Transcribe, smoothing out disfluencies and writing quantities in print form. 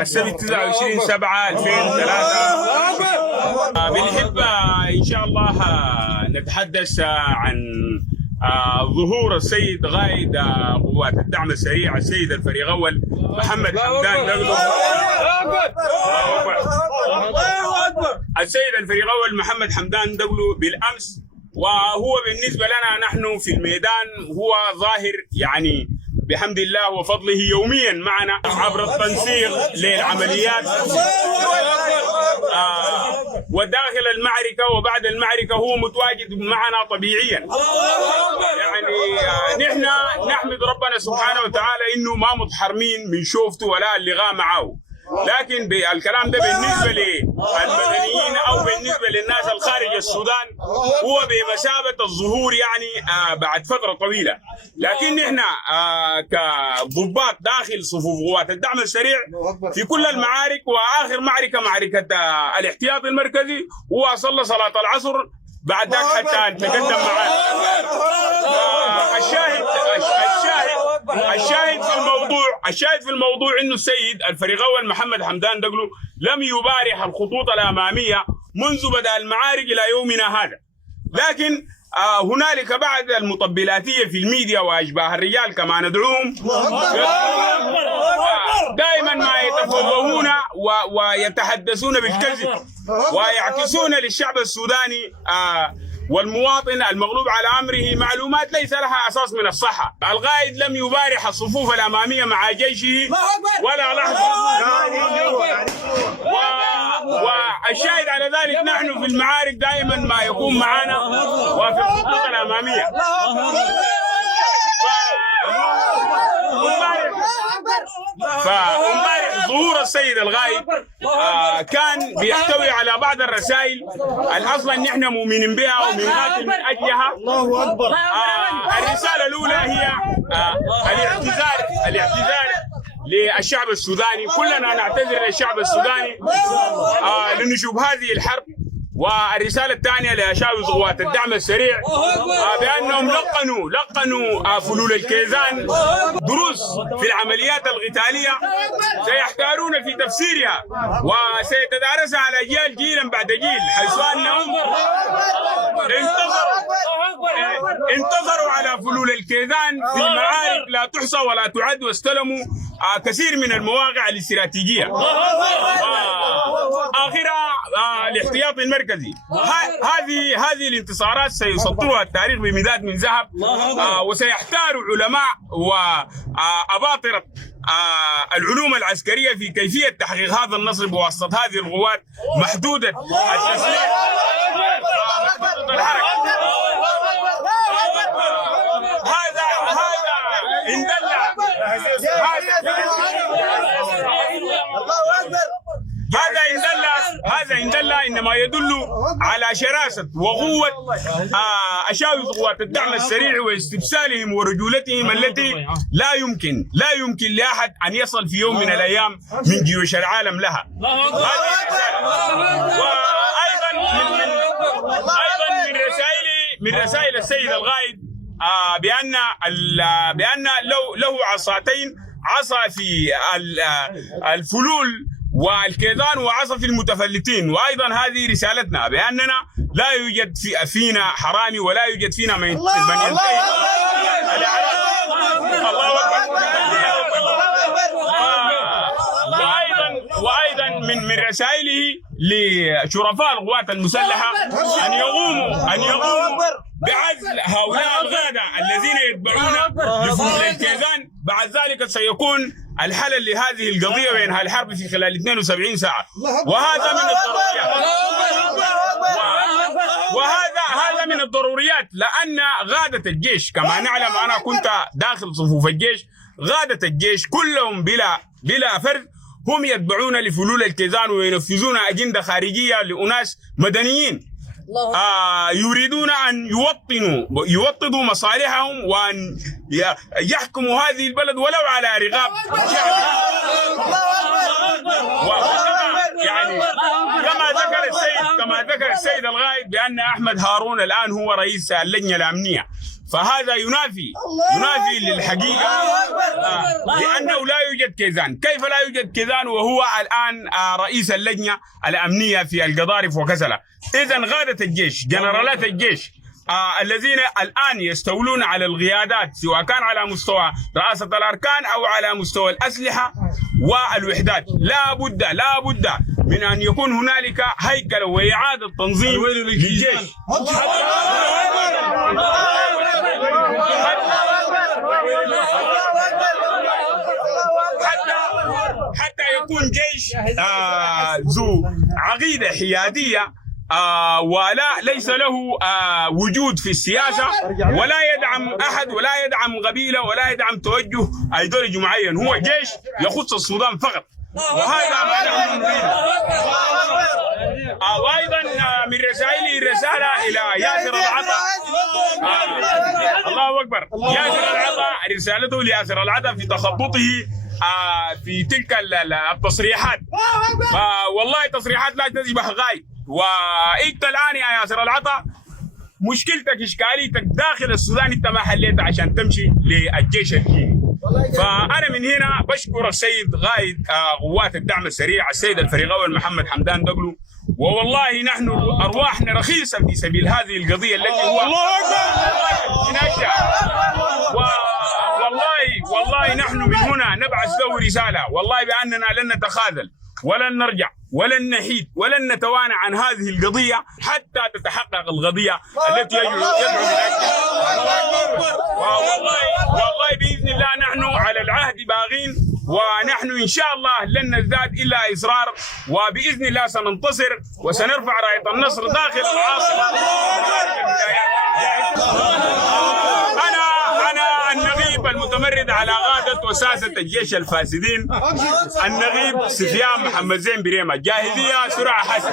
السبت 29/7/2003. بنحب إن شاء الله نتحدث عن ظهور السيد قائد قوات الدعم السريع السيد الفريق أول محمد حمدان دغلو. السيد الفريق أول محمد حمدان دغلو بالأمس، وهو بالنسبة لنا نحن في الميدان هو ظاهر يعني بحمد الله وفضله يوميا معنا عبر التنسيق للعمليات وداخل المعركة وبعد المعركة هو متواجد معنا طبيعيا. يعني نحن نحمد ربنا سبحانه وتعالى انه ما متحرمين من شوفته ولا اللقاء معه، لكن الكلام ده بالنسبة للمدنيين أو بالنسبة للناس الخارج السودان هو بمثابة الظهور يعني بعد فترة طويلة. لكن نحن كضباط داخل صفوف قوات الدعم السريع في كل المعارك، وآخر معركة الاحتياط المركزي هو صلى صلاة العصر بعد ذلك حتى نتقدم معاه. الشاهد في الموضوع انه السيد الفريق اول محمد حمدان دغلو لم يبارح الخطوط الاماميه منذ بدء المعارك الى يومنا هذا، لكن هنالك بعض المطبلاتيه في الميديا واشباه الرجال كما ندعوهم دائما ما يتفوهون ويتحدثون بالكذب ويعكسون للشعب السوداني والمواطن المغلوب على امره معلومات ليس لها اساس من الصحه. القائد لم يبارح الصفوف الاماميه مع جيشه ولا لحظه، والشاهد على ذلك نحن في المعارك دائما ما يكون معنا وفي الخطوط الاماميه. فامبارح ظهور السيد الغايب كان بيحتوي على بعض الرسائل اصلا نحن مؤمنين بها وبنقاتل من اجلها. الله اكبر. الرساله الاولى هي الاعتذار للشعب السوداني، كلنا نعتذر للشعب السوداني لنشوب هذه الحرب. والرسالة الثانية لأشاوس قوات الدعم السريع بأنهم لقنوا فلول الكيزان دروس في العمليات القتالية سيحتارون في تفسيرها وسيتدارسها الأجيال جيلا بعد جيل، حيث أنهم انتصروا على فلول الكيزان في معارك لا تحصى ولا تعد، واستلموا كثير من المواقع الاستراتيجية. آخرها الاحتياطي المركزي. هذه الانتصارات سيسطرها التاريخ بمداد من ذهب، وسيحتار علماء وأباطرة العلوم العسكرية في كيفية تحقيق هذا النصر بواسطة هذه القوات محدودة التسليح هذا إن دل إنما يدل على شراسة وقوة أشاوس قوات الدعم السريع واستبسالهم ورجولتهم التي لا يمكن لأحد أن يصل في يوم من الأيام من جيوش العالم لها. وأيضا من رسائل السيد الغائب بأن له عصاتين، عصا في الفلول والكيزان وعصا في المتفلتين. وايضا هذه رسالتنا باننا لا يوجد فينا حرامي ولا يوجد فينا من ينتهي. وايضا من رسائله لشرفاء القوات المسلحه ان يقوموا بعزل هؤلاء الغادة الذين يتبعون لفلول الكيزان. بعد ذلك سيكون الحل لهذه القضية وينهى الحرب في خلال 72 ساعة. وهذا من الضروريات، وهذا من الضروريات، لأن غادة الجيش كما نعلم، أنا كنت داخل صفوف الجيش، غادة الجيش كلهم بلا فرد هم يتبعون لفلول الكيزان وينفذون أجندة خارجية لأناس مدنيين يريدون أن يوطدوا مصالحهم وأن يحكموا هذه البلد ولو على رقاب شعب. يعني كما ذكر السيد الغائب بأن أحمد هارون الآن هو رئيس اللجنة الأمنية، فهذا ينافي للحقيقة، لأنه لا يوجد كيزان. كيف لا يوجد كيزان وهو الآن رئيس اللجنة الأمنية في القضارف وكسلة؟ إذن غادة الجيش، جنرالات الجيش الذين الآن يستولون على القيادات سواء كان على مستوى رئاسة الأركان أو على مستوى الأسلحة والوحدات، لا بد من أن يكون هنالك هيكل وإعادة تنظيم للجيش حتى يكون جيش ذو عقيدة حيادية، ولا ليس له وجود في السياسة، ولا يدعم أحد ولا يدعم قبيلة ولا يدعم توجه أيديولوجي معين. هو جيش يخص السودان فقط، وهذا ما نحن نريده. وأيضا من رسائلي رسالة إلى ياسر العطا، الله أكبر، ياسر العطا، رسالته لياسر العطا في تخبطه في تلك التصريحات. والله تصريحات لا تشبه غاية. وانت الان يا ياسر العطا مشكلتك اشكاليتك داخل السودان انت ما حليتها عشان تمشي للجيش الكيني. فانا من هنا بشكر السيد قائد قوات الدعم السريع السيد الفريق اول محمد حمدان دقلو، ووالله نحن ارواحنا رخيصه في سبيل هذه القضيه التي هو الله اكبر. والله نحن من هنا نبعث له رساله، والله باننا لن نتخاذل ولن نرجع ولن نحيد ولن نتوانى عن هذه القضية حتى تتحقق القضية التي يدعو من أجلها. والله بإذن الله نحن على العهد باغين، ونحن إن شاء الله لن نزداد إلا إصرار، وبإذن الله سننتصر وسنرفع راية النصر داخل العاصمة. أنا النغيب المتمرد على غادة وساسة الجيش الفاسدين، النغيب سفيان محمد زين بريمة، جاهزية سرعة حسن.